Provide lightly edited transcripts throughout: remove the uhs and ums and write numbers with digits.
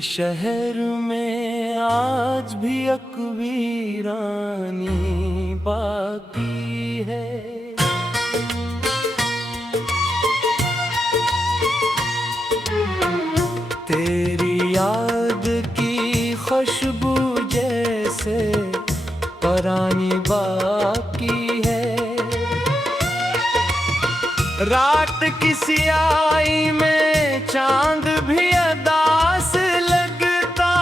शहर में आज भी एक वीरानी बाकी है। तेरी याद की खुशबू जैसे पुरानी बाकी है। रात की सियाही में चांद भी अदास लगता,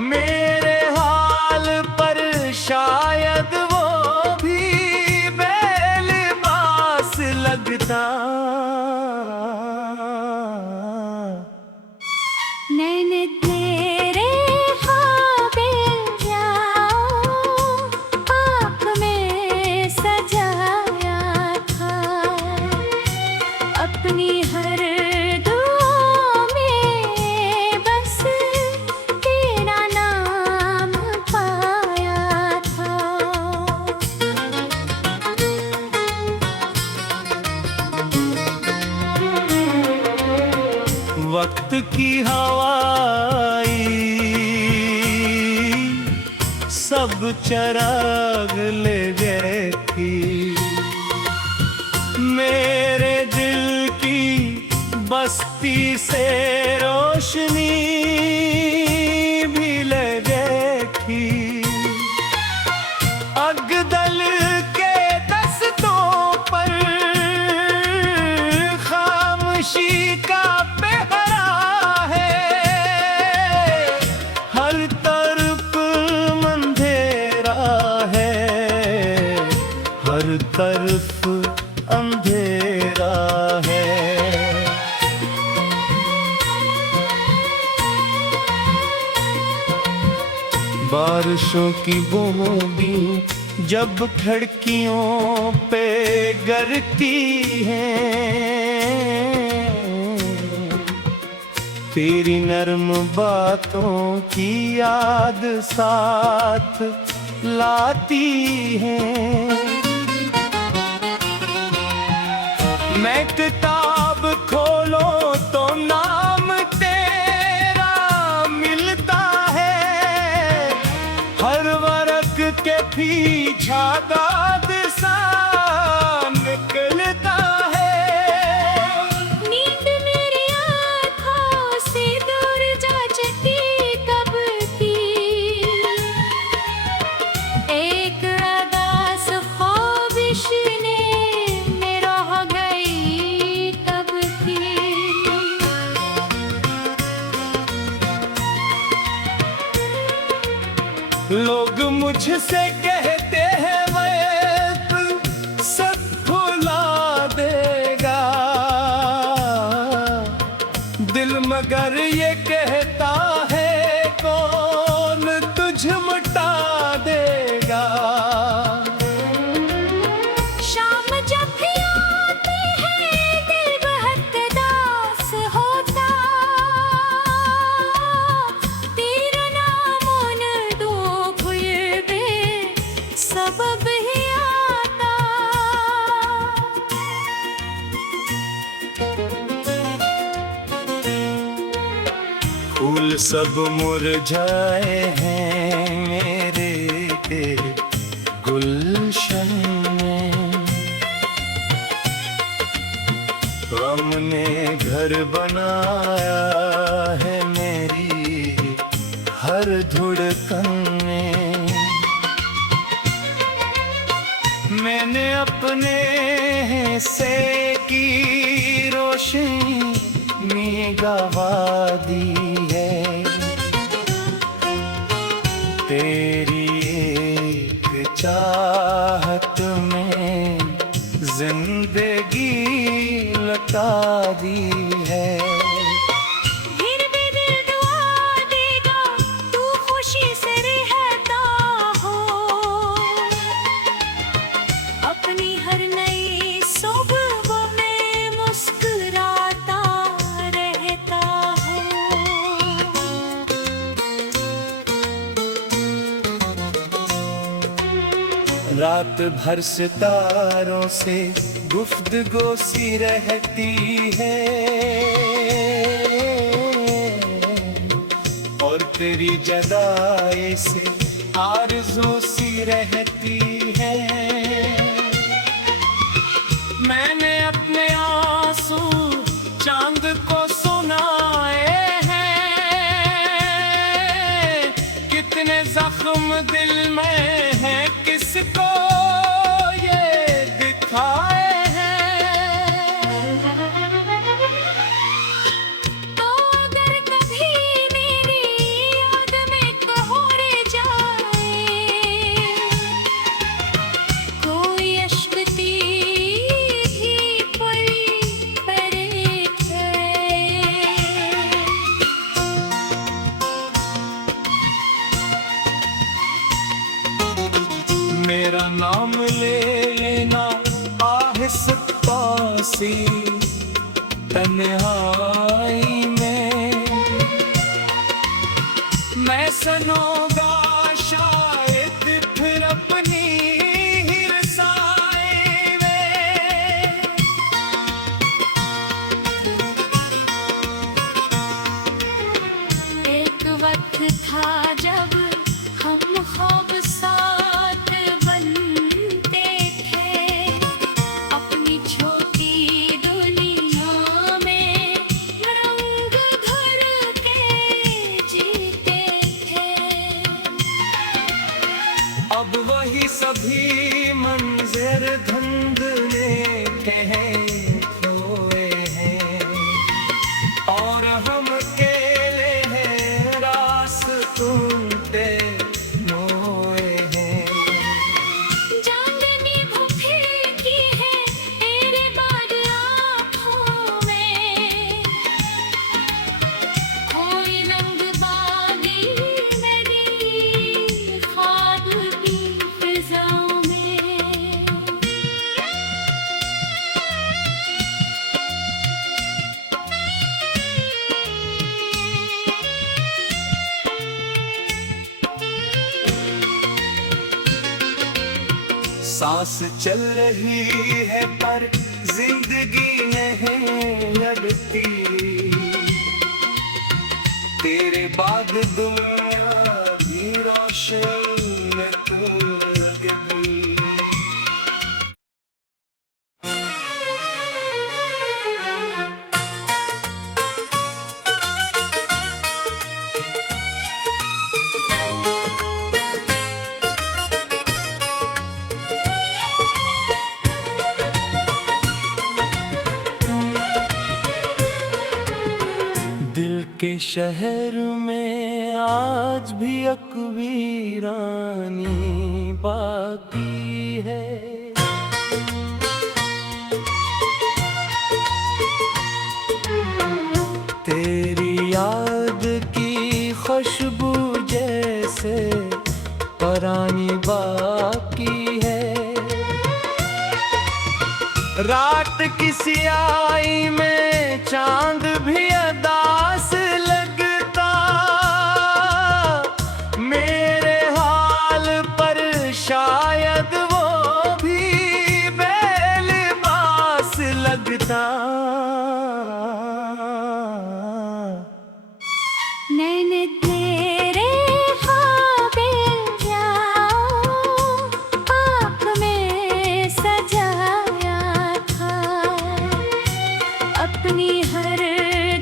मेरे हाल पर शायद वो भी बेलिबास लगता। नैन तेरे काबिल जाओ आँख में सजाया था, अपनी हर दुआ में बस तेरा नाम पाया था। वक्त की हवाई सब चराग ले गए थी, मेरे दिल की बस्ती से रोशनी भी ले गए थी। अगदल के दस्तों पर खामोशी का पहरा है, हर तरफ अंधेरा है, हर तरफ अंधेरा है। बारिशों की बूंदें जब खिड़कियों पे गिरती हैं, तेरी नर्म बातों की याद साथ लाती हैं। मैं किताब खोलो तो नाम तेरा मिलता है, हर वर्क के पीछा दाद सा निकलता है। नींद मेरी आँखों से दूर जा चुकी कब की, एक अदास ख्वाहिश ने मेरा हो गई कब की। लोग मुझसे कहते हैं वक्त सब भुला देगा, दिल मगर ये कहता है कौन तुझ मिटा देगा। शाम जब भी आती है दिल बहुत उदास होता, तेरा नाम उन दो खुए बे सबब ही आता। फूल सब मुरझाए हैं मेरे गुलशन में, गम ने घर बनाया है मेरी हर धड़कन में। मैंने अपने से की रोशनी गवा दी है, तेरी एक चाहत में जिंदगी लौटा दी है। फिर भी दिल दुआ देगा तू खुशी से रहता हो, अपनी हर नई सुबह में मुस्कुराता रहता हो। रात भर सितारों से गुफ्तगू सी रहती है, तेरी जदाई से आरज़ू सी रहती है। मैंने अपने आंसू चांद को सुनाए हैं, कितने जख्म दिल में हैं किसको ये दिखाए हैं। तो अगर कभी मेरी याद में कोहर जाए, कोई अश्क भी पड़े है। मेरा नाम ले लेना आहिस्ता सी तन्हाई में, मैं सनोगा शायद फिर अपनी ही रसाई में। एक वक्त था जब हम ख्वाब साथ बनते थे, अपनी छोटी दुनिया में रंग भर के जीते थे। अब वही सभी मंजर धुंधले कह खोए हैं, और हम अकेले हैं रास्तों पे मोए हैं। चांदनी भूखे की है तेरे बाद आँखों में, कोई रंग बागी मेरी ख्वाब की फिजाओं में। सांस चल रही है पर जिंदगी नहीं लगती, तेरे बाद दुनिया भी रोशन तो लगती। दिल के शहर में आज भी एक वीरानी बाकी है। तेरी याद की खुशबू जैसे पुरानी बाकी है। रात की सियाही में चांद भी अदास लगता, मेरे हाल पर शायद वो भी बेलिबास लगता। मैंने तेरे क़ाबिल जाओ आँख में सजाया था, अपनी हर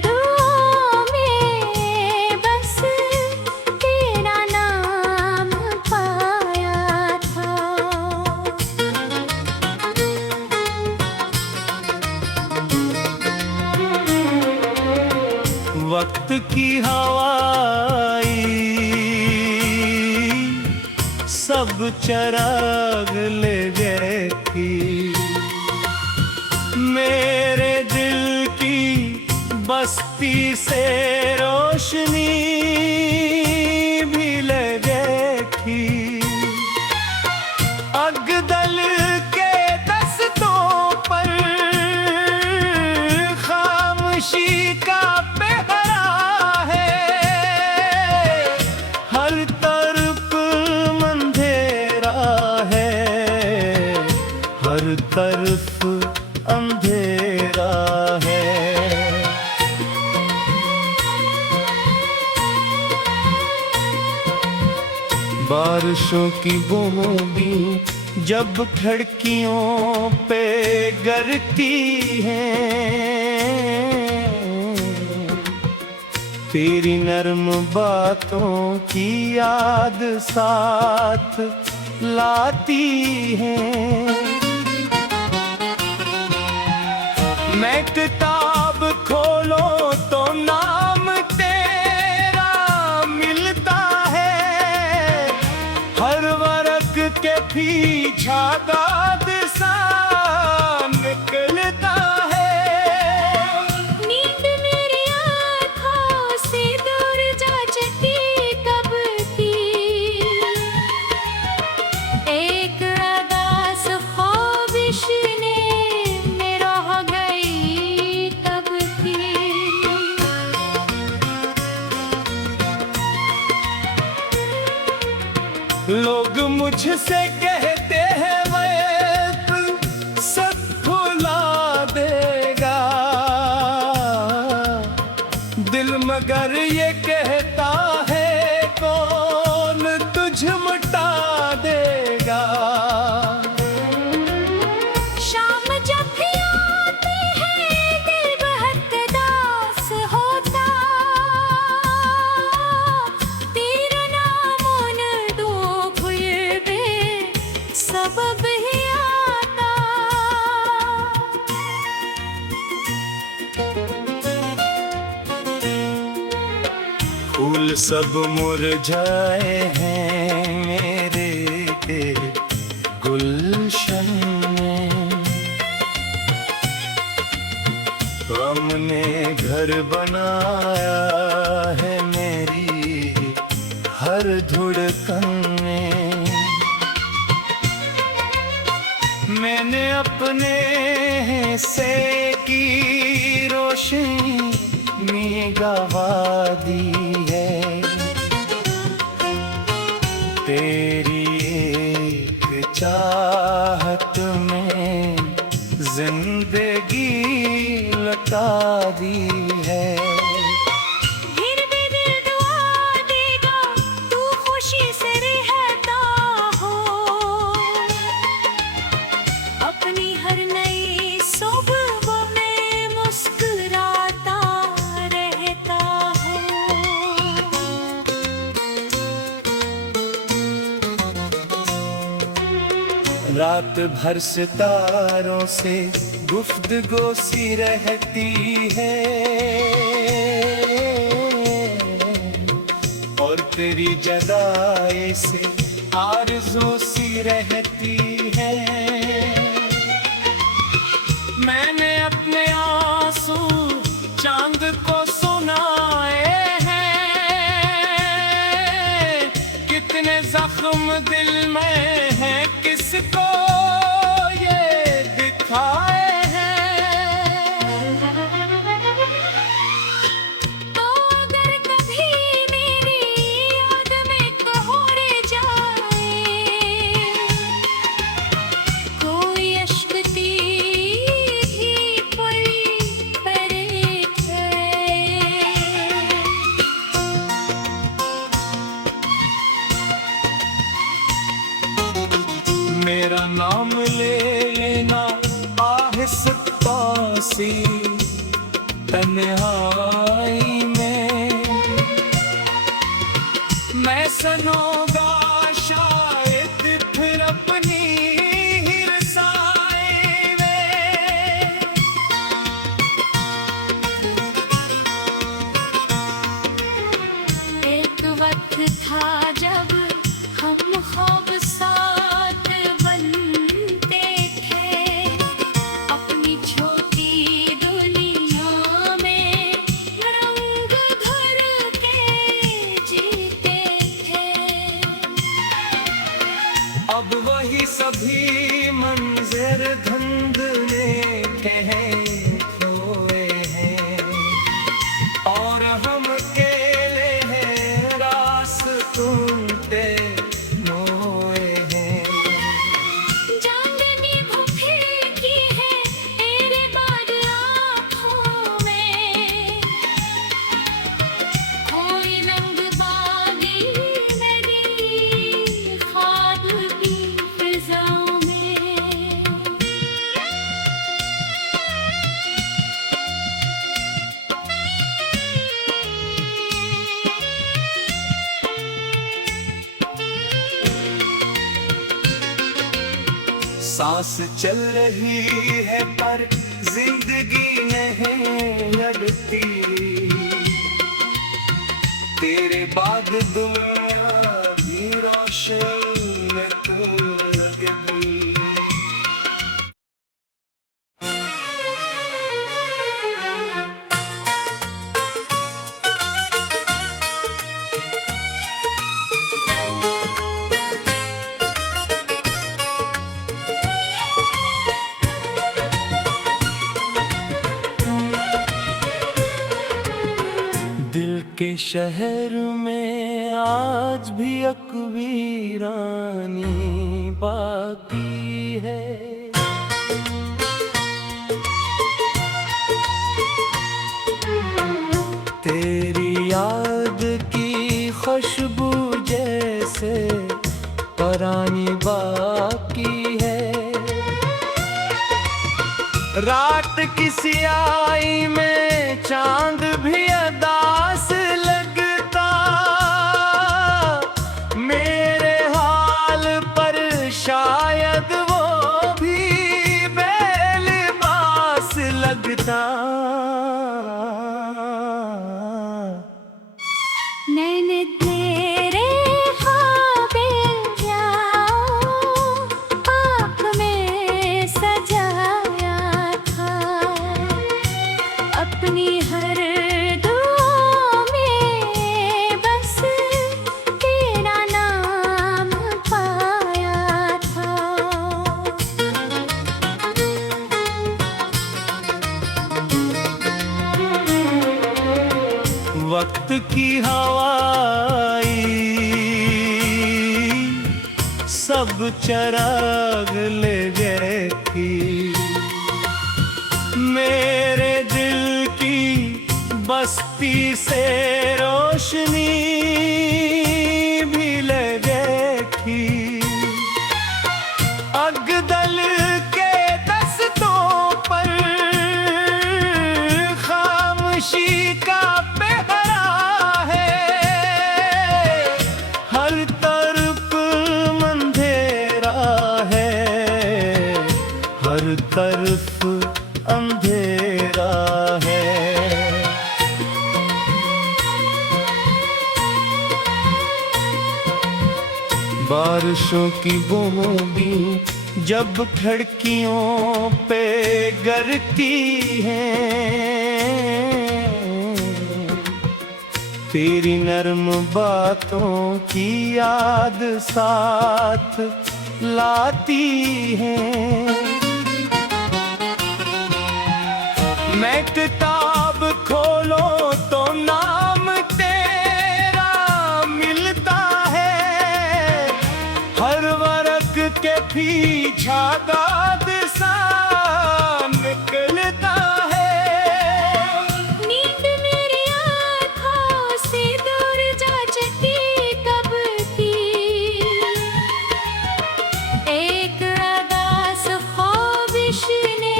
दुआ में बस तेरा नाम पाया था। वक्त की हवाई सब चराग ले गए थी, मेरे दिल की बस्ती से रोशनी भी ले गई थी। अगदल के दस्तों पर खामोशी का पहरा है, हर तरफ अंधेरा है, हर तरफ अंधेरा है। बारिशों की बूंदी जब खिड़कियों पे गिरती हैं, तेरी नर्म बातों की याद साथ लाती हैं। मैं किताब खोलो तो नाम तेरा मिलता है, हर वर्क के पीछा दाद सा निकलता है। नींद मेरी आँखों से दूर जा चुकी कब की, एक अदास ख्वाबिश ने मेरा हो गई कब की। लोग मुझसे कहते हैं वक्त सब भुला देगा, दिल मगर ये कहता है कौन तुझ मिटा देगा। शाम जब भी आती है दिल बहुत उदास होता, तेरा नाम उन दो फूल पे सबब ही आता। फूल सब मुरझाए हैं मेरे गुलशन में, गम ने घर बनाया है मेरी हर धुड़कन में। मैंने अपने से की रोशनी गवा दी है, तेरी एक चाहत में जिंदगी लौटा दी है। फिर भी दिल दुआ देगा तू खुशी से रहता हो, अपनी हर नई सुबह में मुस्कुराता रहता हो। रात भर सितारों से गुफ्तगू सी रहती है, और तेरी जदाई से आरज़ू सी रहती है। मैंने अपने आंसू चांद को सुनाए हैं, कितने जख्म दिल में हैं किसको ये दिखाए हैं। तो अगर कभी मेरी याद में कोहर जाए, कोई अश्क भी पल पर है, मेरा नाम ले लेना आहिस्ता सी तन्हाई में, मैं सनोगा शायद फिर अपनी ही रसाई में। एक वक्त था जब हम ख्वाब साथ बनते थे, अपनी छोटी दुनिया में रंग भर के जीते थे। अब वही सभी मंजर धुंधले हैं खोए हैं, और हम अकेले हैं रास्तों पे मोए हैं। चांदनी भूखे की है तेरे बाद आँखों में, कोई रंग बागी मेरी सांस चल रही है पर जिंदगी नहीं लड़ती, तेरे बाद दुनिया भी रोशन तो लगती। दिल के शहर में आज भी एक वीरानी बाकी है, तेरी याद की खुशबू जैसे पुरानी बाकी है। रात की सियाही में चांद भी अदास लगता, मेरे हाल पर शायद वो भी बेलिबास लगता। नैन तेरे काबिल जाओ आँख में सजाया था, अपनी हर दुआ में बस तेरा नाम पाया था। वक्त की हवाई सब चराग ले गए थी, मेरे दिल की बस्ती से रोशनी भी ले गए थी। अगदल के दस्तों पर खामोशी का तरफ अंधेरा है। बारिशों की बूंदें जब खिड़कियों पे गिरती हैं, तेरी नर्म बातों की याद साथ लाती हैं। मैं किताब खोलो तो नाम तेरा मिलता है, हर वर्क के पीछा दाद सा निकलता है। नींद मेरी आँखों से दूर जा चुकी कब की, एक अदास ख्वाबिश ने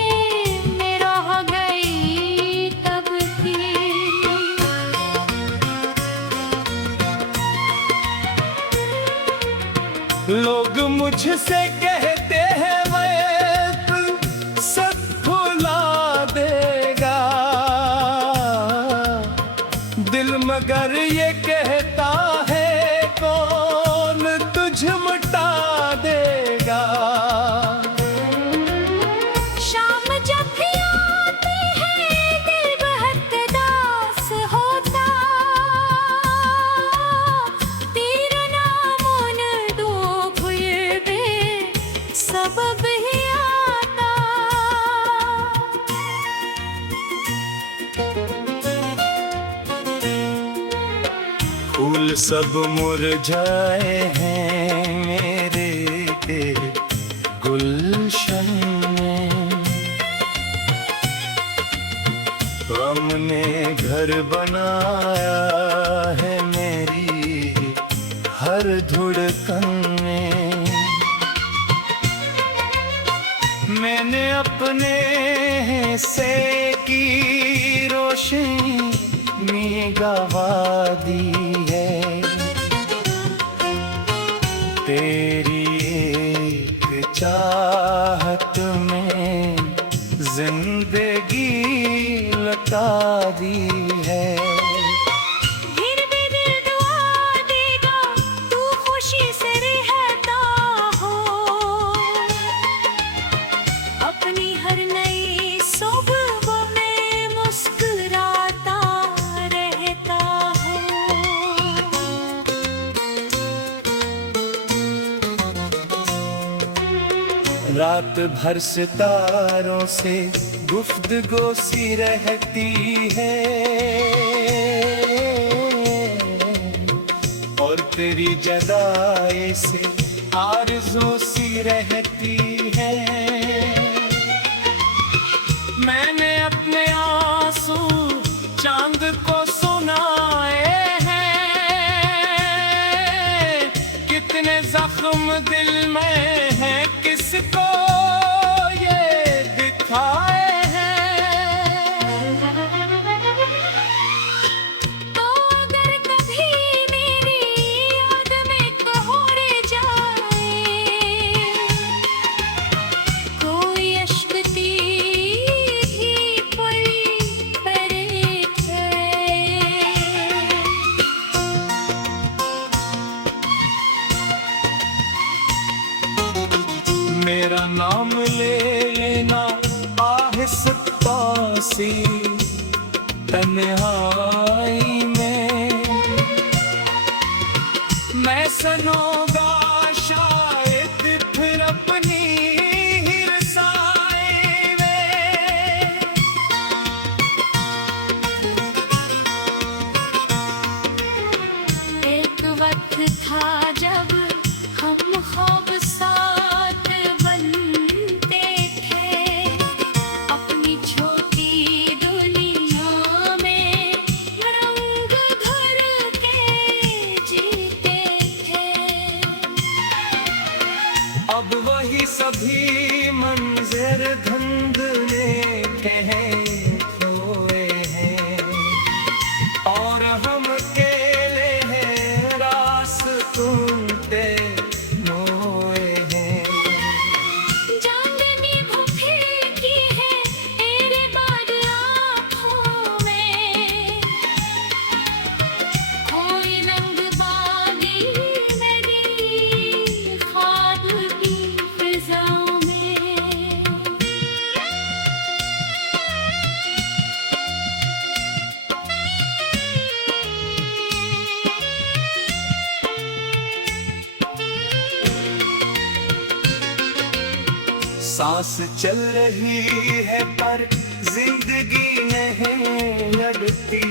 लोग मुझसे कहते हैं वक्त सब भुला देगा, दिल मगर ये कहता है कौन तुझ मिटा देगा। शाम जब भी आती है दिल बहुत उदास होता, तेरा नाम उन दो फुल पे सबब ही आता। फूल सब मुरझाए हैं मेरे गुलशन में, गम ने घर बनाया है मेरी हर धड़कन में। मैंने अपने से की रोशनी गवा दी है, तेरी एक चाहत जिंदगी लौटा दी है। फिर भी दिल दुआ देगा तू खुशी से रहता हो, अपनी हर नई सुबह में मुस्कुराता रहता हो। रात भर सितारों से गुफ्तगू सी रहती है, और तेरी जदाई से आरज़ू सी रहती है। मैंने अपने आंसू चांद को सुनाए हैं, कितने जख्म दिल में हैं किसको ये दिखाए हैं। तो अगर कभी मेरी याद में कोहर जाए, कोई अश्क तेरी पल पड़े मेरा नाम ले लेना आहिस्ता सी तन्हाई में, मैं सनोगा शायद फिर अपनी ही रसाई में। एक वक्त था जब हम ख्वाब साथ बनते थे, अपनी छोटी दुनिया में रंग भर के जीते थे। अब वही सभी मंजर धुंधले खोए हैं, और हम अकेले हैं रास्तों पे मोए हैं। चांदनी भूखे की है तेरे बाद आँखों में, कोई रंग बागी मेरी ख्वाब की फिजा में। सांस चल रही है पर जिंदगी नहीं लड़ती,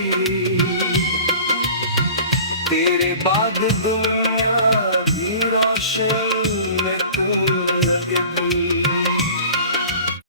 तेरे बाद दुनिया भी रोशन में तू